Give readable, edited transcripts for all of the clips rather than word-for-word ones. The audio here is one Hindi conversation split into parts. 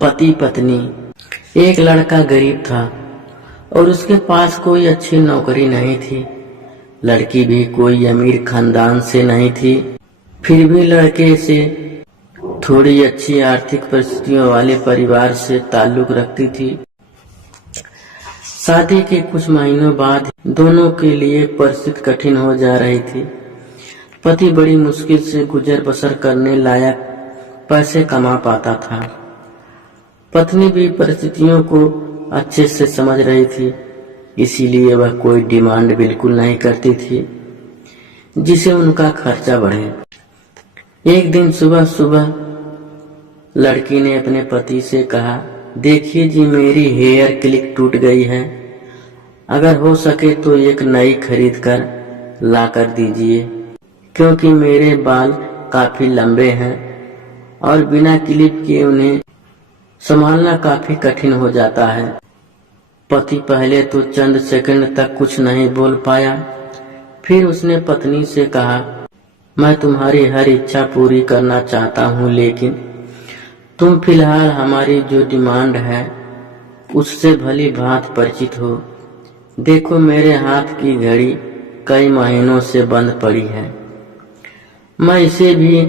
पति पत्नी। एक लड़का गरीब था और उसके पास कोई अच्छी नौकरी नहीं थी। लड़की भी कोई अमीर खानदान से नहीं थी, फिर भी लड़के से थोड़ी अच्छी आर्थिक परिस्थितियों वाले परिवार से ताल्लुक रखती थी। शादी के कुछ महीनों बाद दोनों के लिए परिस्थिति कठिन हो जा रही थी। पति बड़ी मुश्किल से गुजर बसर करने लायक पैसे कमा पाता था। पत्नी भी परिस्थितियों को अच्छे से समझ रही थी, इसीलिए वह कोई डिमांड बिल्कुल नहीं करती थी जिसे उनका खर्चा बढ़े। एक दिन सुबह सुबह लड़की ने अपने पति से कहा, देखिए जी, मेरी हेयर क्लिप टूट गई है, अगर हो सके तो एक नई खरीद कर ला कर दीजिए, क्योंकि मेरे बाल काफी लंबे हैं और बिना क्लिप के उन्हें संभालना काफी कठिन हो जाता है। पति पहले तो चंद सेकंड तक कुछ नहीं बोल पाया, फिर उसने पत्नी से कहा, मैं तुम्हारी हर इच्छा पूरी करना चाहता हूँ, लेकिन तुम फिलहाल हमारी जो डिमांड है उससे भली भांति परिचित हो। देखो, मेरे हाथ की घड़ी कई महीनों से बंद पड़ी है, मैं इसे भी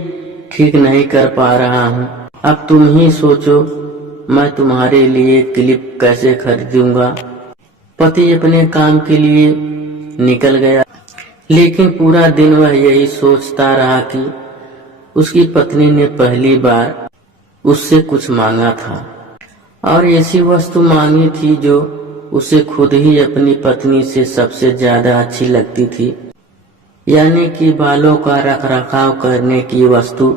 ठीक नहीं कर पा रहा हूँ। अब तुम ही सोचो, मैं तुम्हारे लिए क्लिप कैसे खरीदूंगा। पति अपने काम के लिए निकल गया, लेकिन पूरा दिन वह यही सोचता रहा कि उसकी पत्नी ने पहली बार उससे कुछ मांगा था और ऐसी वस्तु मांगी थी जो उसे खुद ही अपनी पत्नी से सबसे ज्यादा अच्छी लगती थी, यानी कि बालों का रखरखाव करने की वस्तु।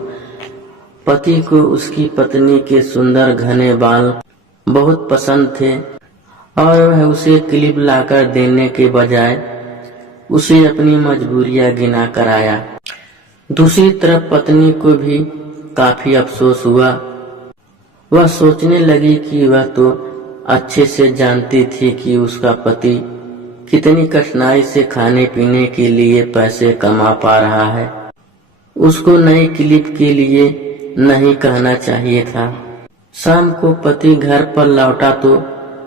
पति को उसकी पत्नी के सुंदर घने बाल बहुत पसंद थे और वह उसे क्लिप लाकर देने के बजाय उसे अपनी मजबूरियां गिना कर आया। दूसरी तरफ पत्नी को भी काफी अफसोस हुआ। वह सोचने लगी कि वह तो अच्छे से जानती थी कि उसका पति कितनी कठिनाई से खाने पीने के लिए पैसे कमा पा रहा है। उसको नई क्लिप के लिए नहीं कहना चाहिए था। शाम को पति घर पर लौटा तो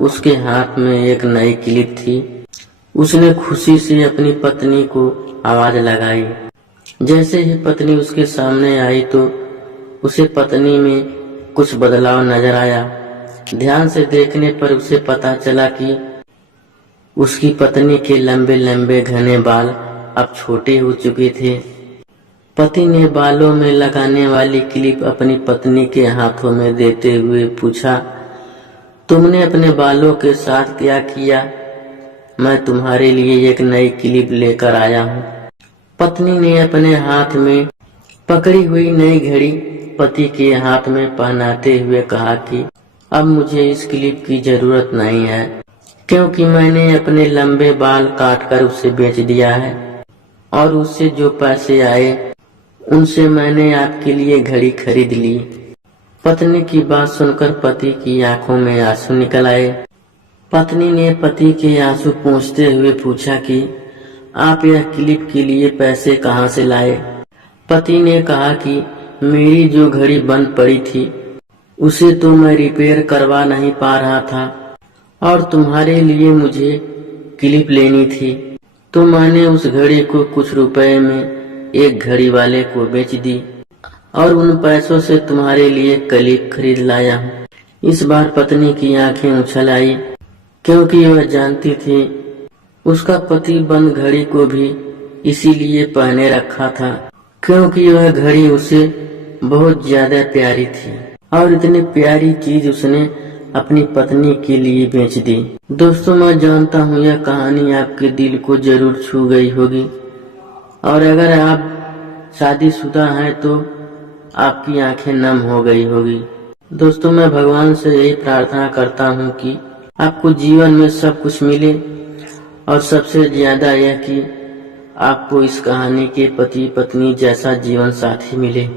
उसके हाथ में एक नई क्लिप थी। उसने खुशी से अपनी पत्नी को आवाज लगाई। जैसे ही पत्नी उसके सामने आई तो उसे पत्नी में कुछ बदलाव नजर आया। ध्यान से देखने पर उसे पता चला कि उसकी पत्नी के लंबे लंबे घने बाल अब छोटे हो चुके थे। पति ने बालों में लगाने वाली क्लिप अपनी पत्नी के हाथों में देते हुए पूछा, तुमने अपने बालों के साथ क्या किया? मैं तुम्हारे लिए एक नई क्लिप लेकर आया हूँ। पत्नी ने अपने हाथ में पकड़ी हुई नई घड़ी पति के हाथ में पहनाते हुए कहा कि अब मुझे इस क्लिप की जरूरत नहीं है, क्योंकि मैंने अपने लंबे बाल काटकर उसे बेच दिया है और उससे जो पैसे आए उनसे मैंने आपके लिए घड़ी खरीद ली। पत्नी की बात सुनकर पति की आंखों में आंसू निकल आए। पत्नी ने पति के आंसू पोंछते हुए पूछा कि आप यह क्लिप के लिए पैसे कहाँ से लाए? पति ने कहा कि मेरी जो घड़ी बंद पड़ी थी उसे तो मैं रिपेयर करवा नहीं पा रहा था और तुम्हारे लिए मुझे क्लिप लेनी थी, तो मैंने उस घड़ी को कुछ रुपए में एक घड़ी वाले को बेच दी और उन पैसों से तुम्हारे लिए क्लिप खरीद लाया हूँ। इस बार पत्नी की आंखें उछल आई, क्योंकि वह जानती थी उसका पति बंद घड़ी को भी इसीलिए पहने रखा था क्योंकि वह घड़ी उसे बहुत ज्यादा प्यारी थी और इतनी प्यारी चीज उसने अपनी पत्नी के लिए बेच दी। दोस्तों, मैं जानता हूँ यह कहानी आपके दिल को जरूर छू गई होगी और अगर आप शादीशुदा हैं तो आपकी आंखें नम हो गई होगी। दोस्तों, मैं भगवान से यही प्रार्थना करता हूँ कि आपको जीवन में सब कुछ मिले और सबसे ज्यादा यह कि आपको इस कहानी के पति पत्नी जैसा जीवन साथी मिले।